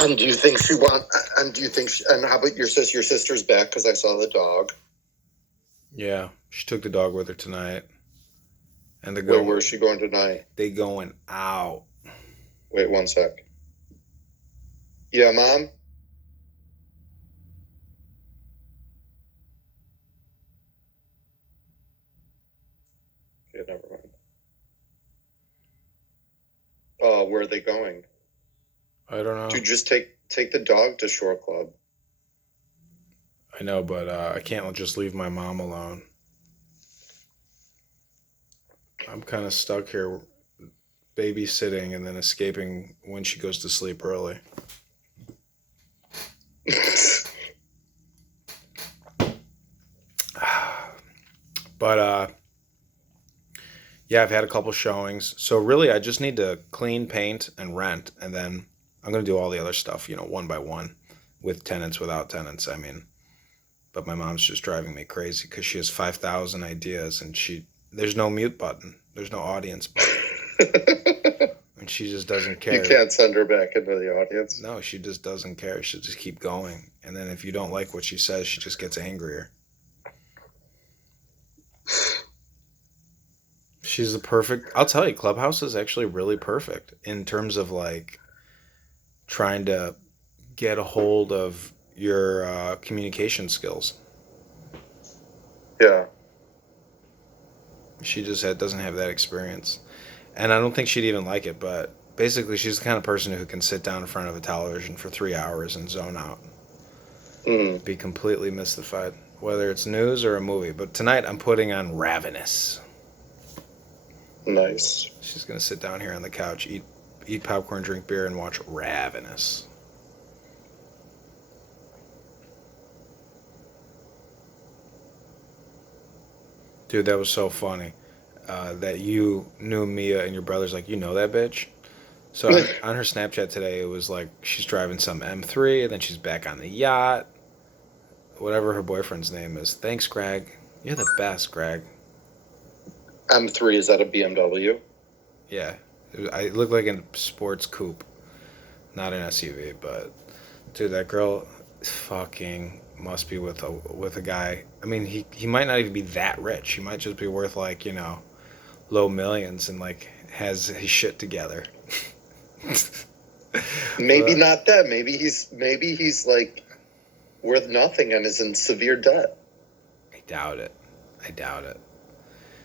And do you think she want? And do you think? And how about your sister? Your sister's back because I saw the dog. Yeah, she took the dog with her tonight, and they're Wait, going. where's she going tonight? They going out. Wait 1 sec. Yeah, Mom. Yeah, never mind. Where are they going? I don't know. Dude, just take the dog to Shore Club. I know, but I can't just leave my mom alone. I'm kind of stuck here, babysitting and then escaping when she goes to sleep early. But yeah, I've had a couple showings. So really, I just need to clean, paint, and rent, and then I'm gonna do all the other stuff, one by one, with tenants, without tenants. I mean, but my mom's just driving me crazy because she has 5,000 ideas, and there's no mute button, there's no audience button, and she just doesn't care. You can't send her back into the audience. No, she just doesn't care. She'll just keep going, and then if you don't like what she says, she just gets angrier. She's the perfect. I'll tell you, Clubhouse is actually really perfect in terms of like trying to get a hold of your communication skills. Yeah. She just doesn't have that experience, and I don't think she'd even like it. But basically, she's the kind of person who can sit down in front of a television for 3 hours and zone out, be completely mystified, whether it's news or a movie. But tonight, I'm putting on Ravenous. Nice. She's gonna sit down here on the couch, eat popcorn, drink beer, and watch Ravenous. Dude, that was so funny. That you knew Mia and your brother's like, you know that bitch? So on her Snapchat today, it was like she's driving some M3, and then she's back on the yacht. Whatever her boyfriend's name is. Thanks, Greg. You're the best, Greg. M3, is that a BMW? Yeah. It looked like a sports coupe, not an SUV, but dude, that girl fucking must be with a guy. I mean, he might not even be that rich. He might just be worth like, low millions and like has his shit together. Maybe not that. Maybe he's like worth nothing and is in severe debt. I doubt it.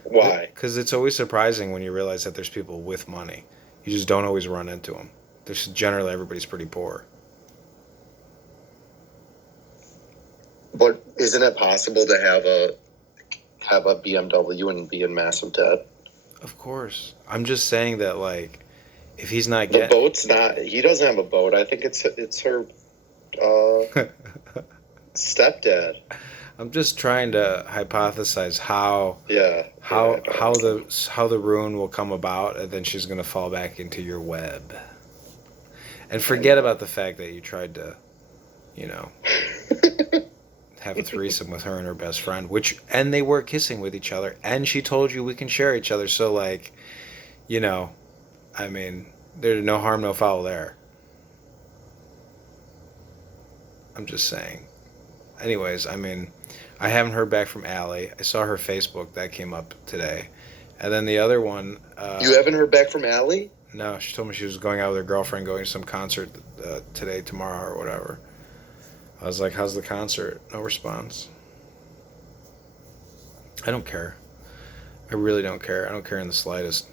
Why? Because it's always surprising when you realize that there's people with money. You just don't always run into them. There's generally everybody's pretty poor. But isn't it possible to have a BMW and be in massive debt? Of course. I'm just saying that like if he's not the boat's not. He doesn't have a boat. I think it's her stepdad. I'm just trying to hypothesize how the ruin will come about, and then she's gonna fall back into your web. And forget about the fact that you tried to, have a threesome with her and her best friend, and they were kissing with each other, and she told you we can share each other. So like, I mean, there's no harm, no foul there. I'm just saying. Anyways, I mean, I haven't heard back from Allie. I saw her Facebook that came up today, and then the other one. You haven't heard back from Allie? No, she told me she was going out with her girlfriend, going to some concert today, tomorrow, or whatever. I was like, "How's the concert?" No response. I don't care. I really don't care. I don't care in the slightest.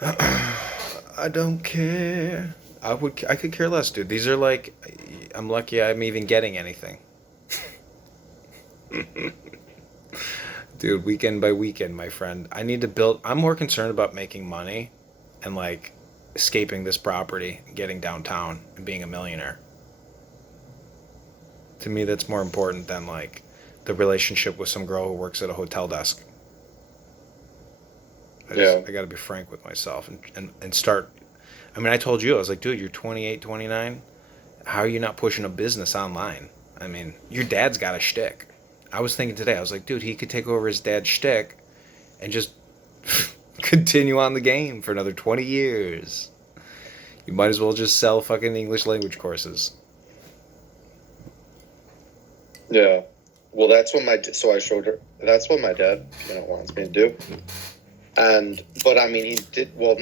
I don't care. I could care less, dude. These are like, I'm lucky I'm even getting anything. Dude, weekend by weekend, my friend. I'm more concerned about making money and like escaping this property, getting downtown, and being a millionaire. To me, that's more important than like the relationship with some girl who works at a hotel desk. I got to be frank with myself and start. I mean, I told you, I was like, dude, you're 28, 29. How are you not pushing a business online? I mean, your dad's got a shtick. I was thinking today, I was like, dude, he could take over his dad's shtick and just continue on the game for another 20 years. You might as well just sell fucking English language courses. Yeah. Well, that's what so I showed her. That's what my dad, wants me to do. But I mean, he did well.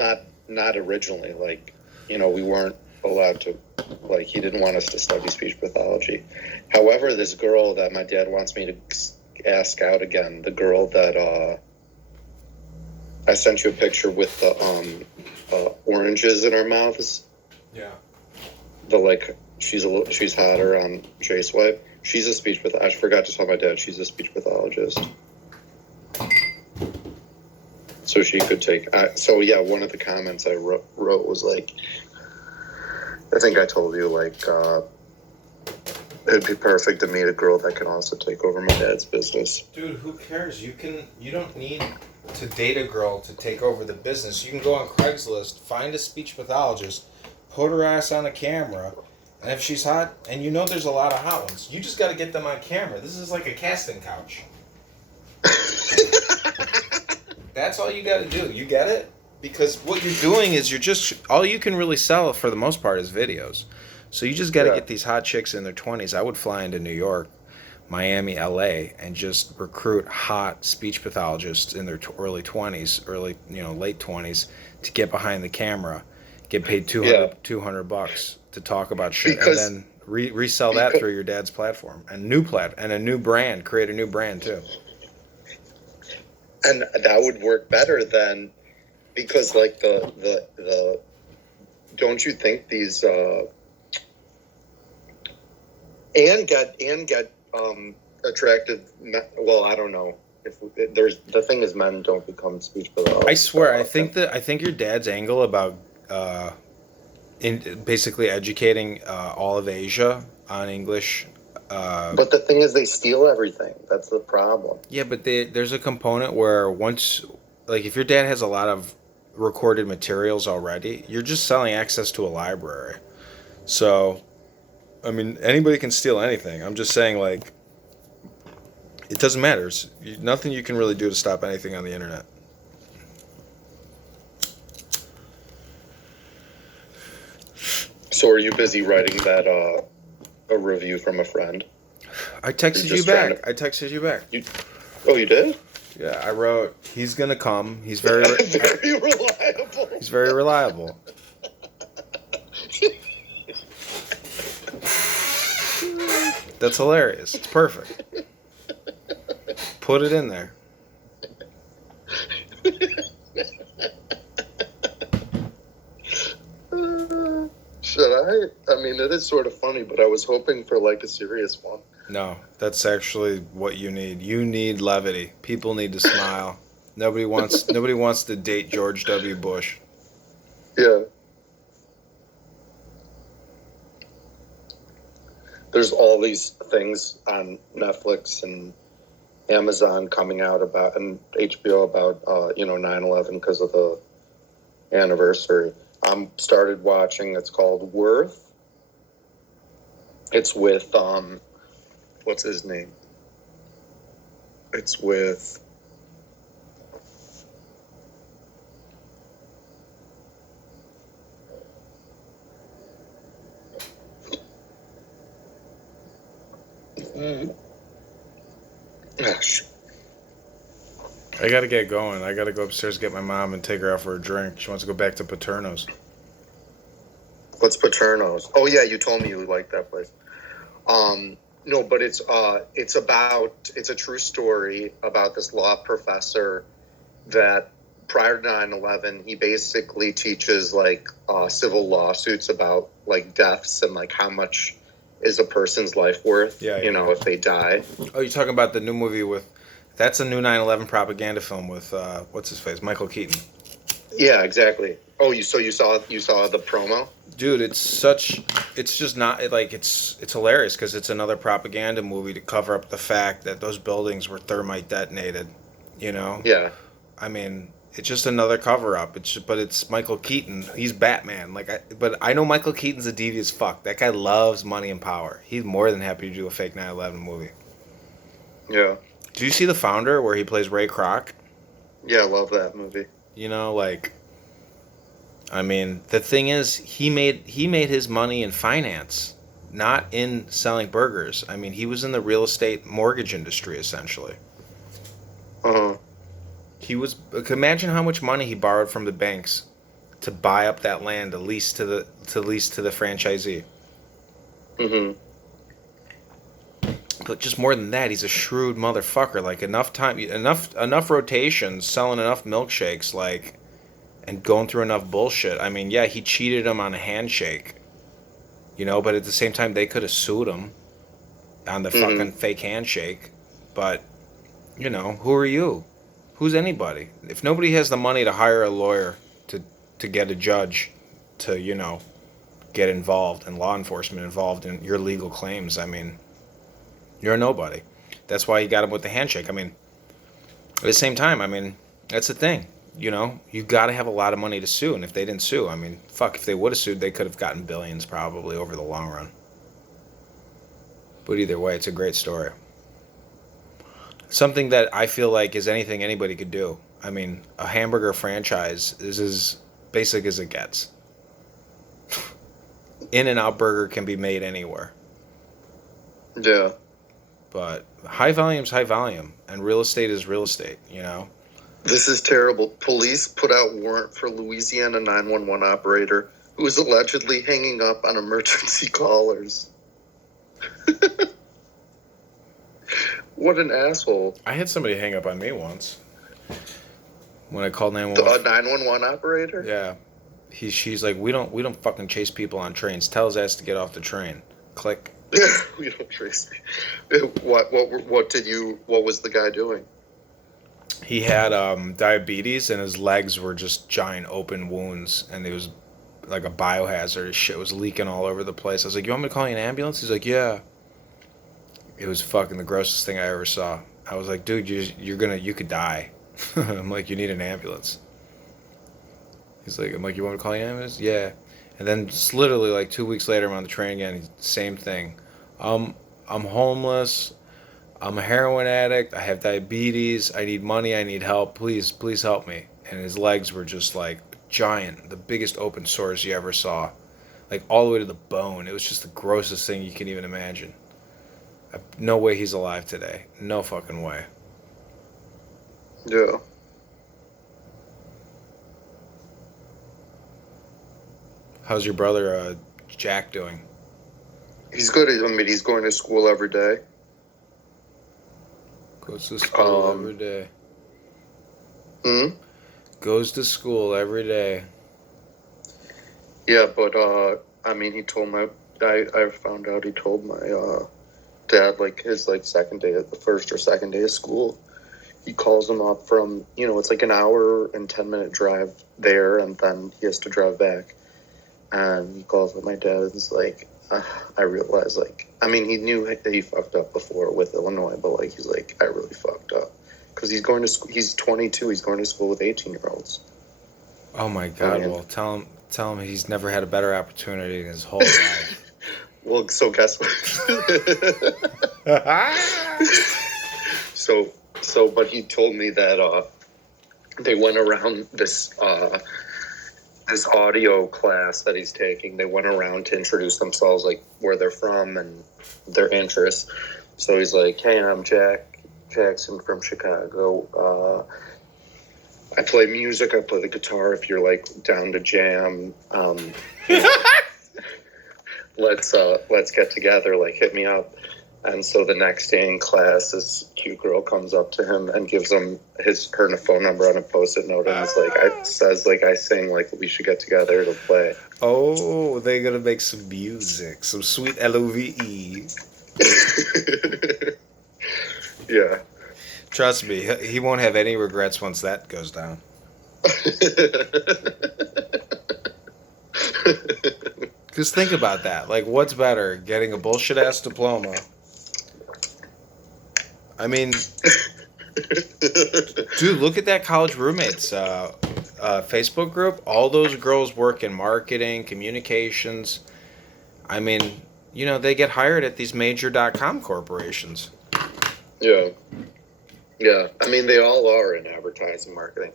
Not originally. Like, we weren't allowed to. Like, he didn't want us to study speech pathology. However, this girl that my dad wants me to ask out again, the girl that I sent you a picture with the oranges in her mouths. Yeah. She's hotter on J-Swipe. She's a speech pathologist. I forgot to tell my dad she's a speech pathologist. So she could take. One of the comments I wrote was like, I think I told you, like, it'd be perfect to meet a girl that can also take over my dad's business. Dude, who cares? You don't need to date a girl to take over the business. You can go on Craigslist, find a speech pathologist, put her ass on a camera, and if she's hot, and there's a lot of hot ones, you just got to get them on camera. This is like a casting couch. That's all you got to do. You get it? Because what you're doing is all you can really sell for the most part is videos. So you just got to get these hot chicks in their 20s. I would fly into New York, Miami, LA, and just recruit hot speech pathologists in their early 20s, late 20s to get behind the camera, get paid $200 to talk about shit, and then resell that through your dad's platform and a new brand, create a new brand too. And that would work better than, because like the don't you think these and get attractive? Well, I don't know if the thing is, men don't become speech pathologists. I swear, I think your dad's angle about in basically educating all of Asia on English. But the thing is, they steal everything. That's the problem. Yeah, but there's a component where if your dad has a lot of recorded materials already, you're just selling access to a library. So, I mean, anybody can steal anything. I'm just saying, like, it doesn't matter. There's nothing you can really do to stop anything on the internet. So are you busy writing that a review from a friend? I texted you back. You did? Yeah, I wrote, he's going to come. He's very reliable. He's very reliable. That's hilarious. It's perfect. Put it in there. Should I? I mean, it is sort of funny, but I was hoping for like a serious one. No, that's actually what you need. You need levity. People need to smile. Nobody wants to date George W. Bush. Yeah. There's all these things on Netflix and Amazon coming out about, and HBO about 9/11 because of the anniversary. Started watching. It's called Worth. It's with what's his name? It's with Gosh. I gotta get going. I gotta go upstairs, get my mom, and take her out for a drink. She wants to go back to Paterno's. What's Paterno's? Oh yeah, you told me you liked that place. No, but it's a true story about this law professor that prior to 9/11, he basically teaches like civil lawsuits about like deaths and like how much is a person's life worth, if they die. Oh, you're talking about the new movie that's a new 9/11 propaganda film with, what's his face, Michael Keaton. Yeah, exactly. Oh, you saw the promo? Dude, it's just not, like, it's hilarious because it's another propaganda movie to cover up the fact that those buildings were thermite detonated, Yeah. I mean, it's just another cover-up. But it's Michael Keaton. He's Batman. But I know Michael Keaton's a devious fuck. That guy loves money and power. He's more than happy to do a fake 9/11 movie. Yeah. Did you see The Founder where he plays Ray Kroc? Yeah, I love that movie. I mean, the thing is, he made his money in finance, not in selling burgers. I mean, he was in the real estate mortgage industry essentially. Uh-huh. He was imagine how much money he borrowed from the banks to buy up that land to lease to the franchisee. Mm-hmm. But just more than that, he's a shrewd motherfucker. Like enough rotations, selling enough milkshakes, like, and going through enough bullshit. I mean, yeah, he cheated him on a handshake, but at the same time, they could have sued him on the fucking Mm-hmm. fake handshake. But who are you? Who's anybody? If nobody has the money to hire a lawyer to get a judge to get involved and law enforcement involved in your legal claims, I mean, you're a nobody. That's why you got him with the handshake. I mean, at the same time, I mean, that's the thing. You got to have a lot of money to sue. And if they didn't sue, I mean, fuck, if they would have sued, they could have gotten billions probably over the long run. But either way, it's a great story. Something that I feel like is anything anybody could do. I mean, a hamburger franchise is as basic as it gets. In-N-Out Burger can be made anywhere. Yeah. But high volume's high volume, and real estate is real estate, This is terrible. Police put out warrant for Louisiana 911 operator who is allegedly hanging up on emergency callers. What an asshole. I had somebody hang up on me once when I called A 911. 911 operator? Yeah. She's like, we don't fucking chase people on trains. Tell his ass to get off the train. Click. We don't trace me. What was the guy doing? He had diabetes and his legs were just giant open wounds and it was like a biohazard. His shit was leaking all over the place. I was like, you want me to call you an ambulance? He's like, yeah. It was fucking the grossest thing I ever saw. I was like, dude, you could die. I'm like, you need an ambulance. I'm like, you want me to call you an ambulance? Yeah. And then just literally like 2 weeks later, I'm on the train again. Same thing. I'm homeless. I'm a heroin addict. I have diabetes. I need money. I need help. Please help me. And his legs were just like giant, the biggest open sores you ever saw, like all the way to the bone. It was just the grossest thing you can even imagine. No way he's alive today. No fucking way. Yeah. How's your brother, Jack, doing? He's good. I mean, he's going to school every day. Goes to school every day. Goes to school every day. Yeah, but I mean, I found out he told my dad like his second day the first or second day of school. He calls him up from it's like an hour and 10-minute drive there, and then he has to drive back. And he calls up my dad and is like, I realized, I mean, he knew that he fucked up before with Illinois, but he's like, I really fucked up. Because he's going to school, he's 22, he's going to school with 18-year-olds. Oh my God, well, tell him he's never had a better opportunity in his whole life. Well, so guess what? But he told me that they went around this audio class that he's taking. They went around to introduce themselves, like where they're from and their interests. So he's like, hey, I'm Jackson from Chicago. I play music. I play the guitar. If you're down to jam, let's get together. Hit me up. And so the next day in class, this cute girl comes up to him and gives him her phone number on a Post-it note, and says I sing, we should get together to play. Oh, they're gonna make some music, some sweet LOVE. Yeah. Trust me, he won't have any regrets once that goes down. Because think about that. What's better, getting a bullshit ass diploma? I mean, dude, look at that college roommates Facebook group. All those girls work in marketing, communications. I mean, they get hired at these major .com corporations. Yeah. Yeah. I mean, they all are in advertising marketing.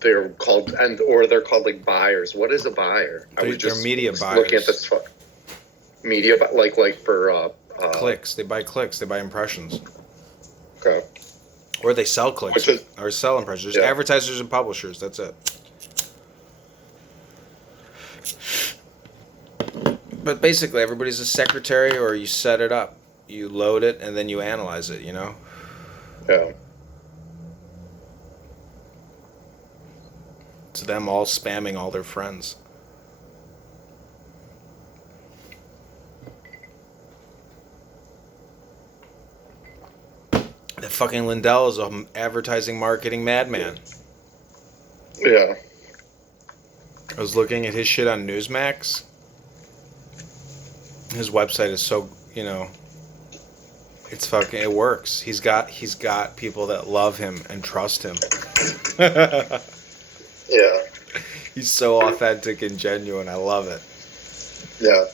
they're called or they're called like buyers. What is a buyer? I was They're just media looking at buyers. this media, like for Clicks. They buy clicks. They buy impressions. okay. Or they sell clicks. Which is Or sell impressions. yeah. Advertisers and publishers. That's it. But basically, everybody's a secretary, or you set it up. You load it, and then you analyze it, you know? Yeah. It's them all spamming all their friends. That fucking Lindell is a advertising marketing madman. Yeah. I was looking at his shit on Newsmax. His website is so, you know, it's fucking, it works. He's got people that love him and trust him. Yeah. He's so authentic and genuine. I love it. Yeah.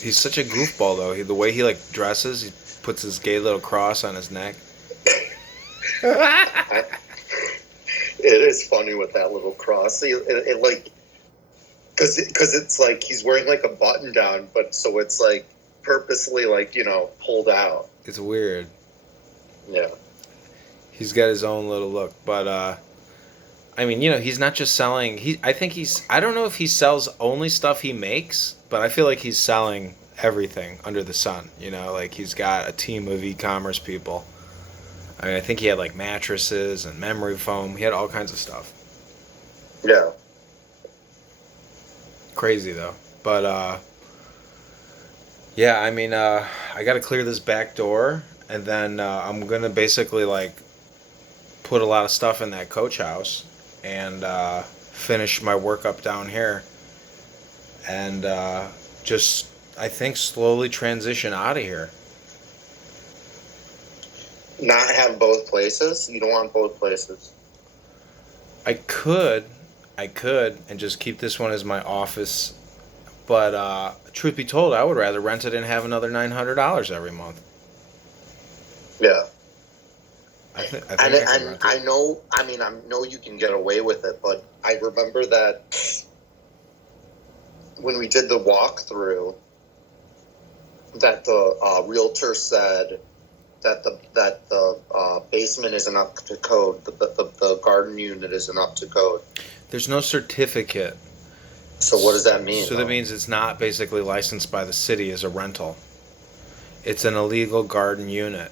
He's such a goofball though. The way he like dresses, he puts his gay little cross on his neck. It is funny with that little cross. It like, because it's like he's wearing like a button down, but so it's like purposely like, you know, pulled out. It's weird. Yeah. He's got his own little look, but I mean, you know, he's not just selling. I don't know if he sells only stuff he makes, but I feel like he's selling everything under the sun. You know, like he's got a team of e-commerce people. I mean, I think he had like mattresses and memory foam. He had all kinds of stuff. Yeah. Crazy though, but yeah. I mean, I got to clear this back door, and then I'm gonna basically like put a lot of stuff in that coach house and finish my work up down here, and just I think slowly transition out of here. Not have both places? You don't want both places? I could, and just keep this one as my office. But truth be told, I would rather rent it and have another $900 every month. Yeah. I think I know. I mean, I know you can get away with it, but I remember that when we did the walkthrough, that the realtor said that the basement isn't up to code. The garden unit isn't up to code. There's no certificate. So what does that mean? So that means it's not basically licensed by the city as a rental. It's an illegal garden unit.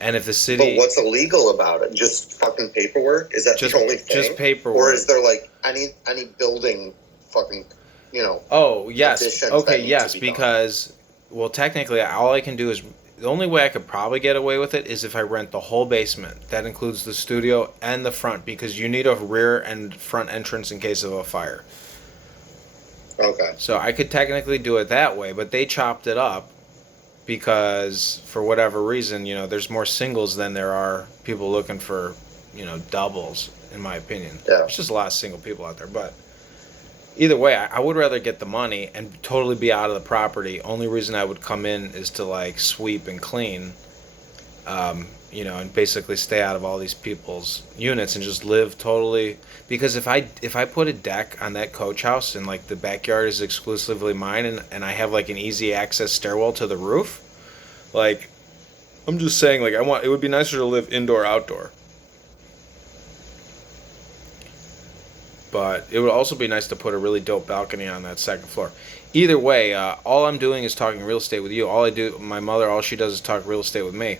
And if the city... But what's illegal about it? Just fucking paperwork? Is that the only thing? Just paperwork. Or is there like any building fucking, you know... Oh, yes. Okay, yes, be because... Well, technically, all I can do is... The only way I could probably get away with it is if I rent the whole basement. That includes the studio and the front, because you need a rear and front entrance in case of a fire. Okay. So I could technically do it that way, but they chopped it up because for whatever reason, you know, there's more singles than there are people looking for, you know, doubles, in my opinion. Yeah. There's just a lot of single people out there, but either way, I would rather get the money and totally be out of the property. Only reason I would come in is to like sweep and clean, you know, and basically stay out of all these people's units and just live totally. Because if I put a deck on that coach house and like the backyard is exclusively mine and I have like an easy access stairwell to the roof, like I'm just saying, like it would be nicer to live indoor outdoor. But it would also be nice to put a really dope balcony on that second floor. Either way, all I'm doing is talking real estate with you. My mother, all she does is talk real estate with me.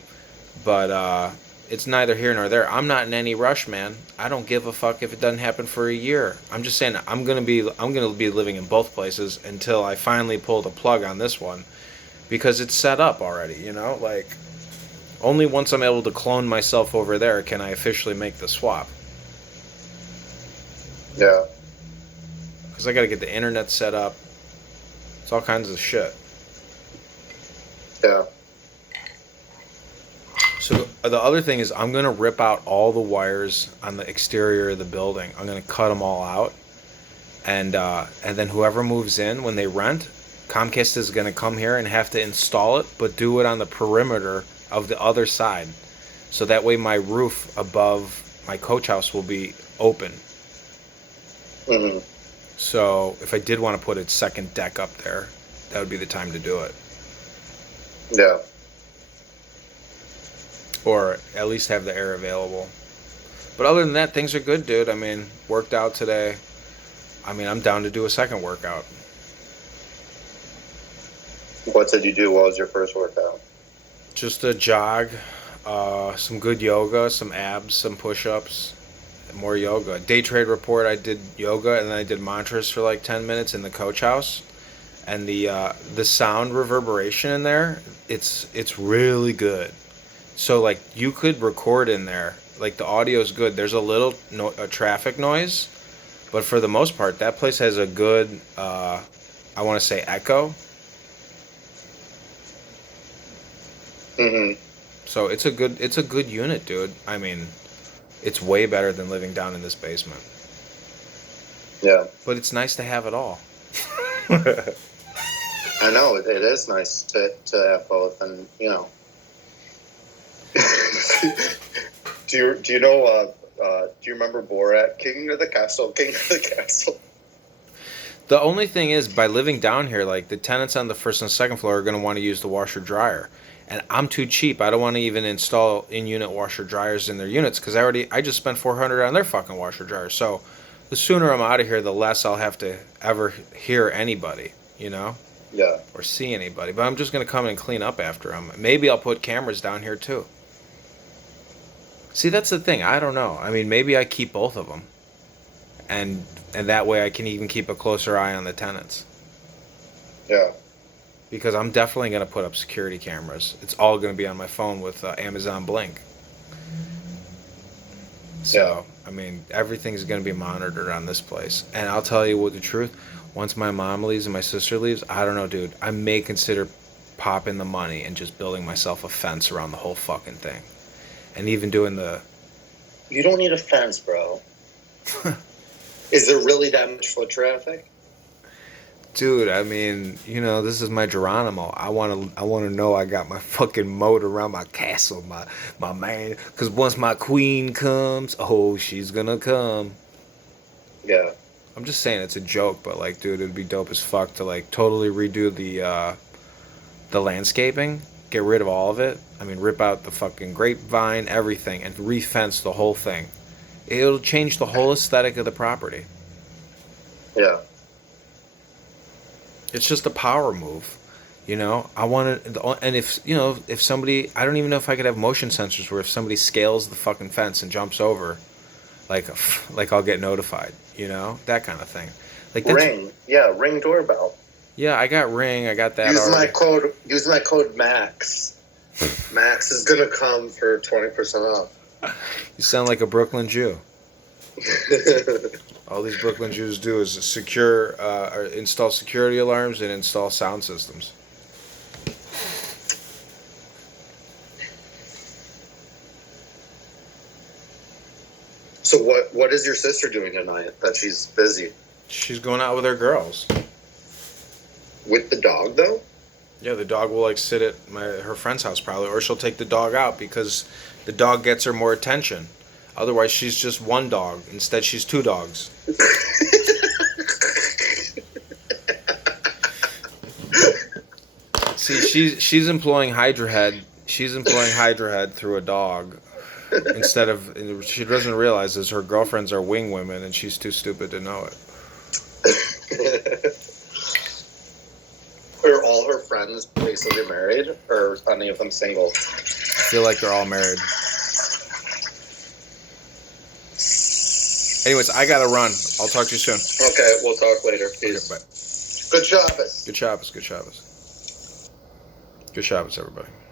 But it's neither here nor there. I'm not in any rush, man. I don't give a fuck if it doesn't happen for a year. I'm just saying I'm gonna be living in both places until I finally pull the plug on this one, because it's set up already. You know, like only once I'm able to clone myself over there can I officially make the swap. Yeah. Because I got to get the internet set up. It's all kinds of shit. Yeah. So the other thing is I'm going to rip out all the wires on the exterior of the building. I'm going to cut them all out. And then whoever moves in when they rent, Comcast is going to come here and have to install it, but do it on the perimeter of the other side. So that way my roof above my coach house will be open. Mm-hmm. So if I did want to put a second deck up there, that would be the time to do it. Yeah. Or at least have the air available. But other than that, things are good, dude. I mean, worked out today. I mean, I'm down to do a second workout. What did you do? What was your first workout? Just a jog, some good yoga, some abs, some push-ups, more yoga. Day trade report, I did yoga and then I did mantras for like 10 minutes in the coach house. And the sound reverberation in there, it's really good. So like you could record in there, like the audio is good. There's a little a traffic noise, but for the most part, that place has a good, I want to say echo. Mm-hmm. So it's a good unit, dude. I mean, it's way better than living down in this basement. Yeah. But it's nice to have it all. I know it is nice to have both, and you know. do you know? Do you remember Borat? King of the Castle, King of the Castle. The only thing is, by living down here, like the tenants on the first and second floor are going to want to use the washer dryer, and I'm too cheap. I don't want to even install in-unit washer dryers in their units because I just spent $400 on their fucking washer dryer. So the sooner I'm out of here, the less I'll have to ever hear anybody, you know. Yeah. Or see anybody. But I'm just going to come and clean up after them. Maybe I'll put cameras down here too. See, that's the thing. I don't know. I mean, maybe I keep both of them. And that way I can even keep a closer eye on the tenants. Yeah. Because I'm definitely going to put up security cameras. It's all going to be on my phone with Amazon Blink. So, yeah. I mean, everything's going to be monitored on this place. And I'll tell you what the truth. Once my mom leaves and my sister leaves, I don't know, dude. I may consider popping the money and just building myself a fence around the whole fucking thing. And even doing the... You don't need a fence, bro. Is there really that much foot traffic? Dude, I mean, you know, this is my Geronimo. I want to know I got my fucking moat around my castle, my man. Because once my queen comes, oh, she's gonna come. Yeah. I'm just saying it's a joke, but like, dude, it'd be dope as fuck to like totally redo the landscaping, get rid of all of it. I mean, rip out the fucking grapevine, everything, and re-fence the whole thing. It'll change the whole aesthetic of the property. Yeah. It's just a power move, you know. I want to, and if somebody, I don't even know if I could have motion sensors where if somebody scales the fucking fence and jumps over, like I'll get notified, you know, that kind of thing. Like Ring, yeah, Ring doorbell. Yeah, I got Ring. I got that. Use my code Max. Max is gonna come for 20% off. You sound like a Brooklyn Jew. All these Brooklyn Jews do is or install security alarms and install sound systems. So what is your sister doing tonight that she's busy? She's going out with her girls. With the dog, though? Yeah, the dog will like sit at her friend's house probably, or she'll take the dog out because the dog gets her more attention. Otherwise, she's just one dog. Instead, she's two dogs. See, she's employing Hydra Head. She's employing Hydra Head through a dog. Instead of, she doesn't realize is her girlfriends are wing women, and she's too stupid to know it. Are all her friends basically married, or any of them single? I feel like they're all married. Anyways, I gotta run. I'll talk to you soon. Okay, we'll talk later. Peace. Okay, bye. Good Shabbos. Good Shabbos. Good Shabbos. Good Shabbos, everybody.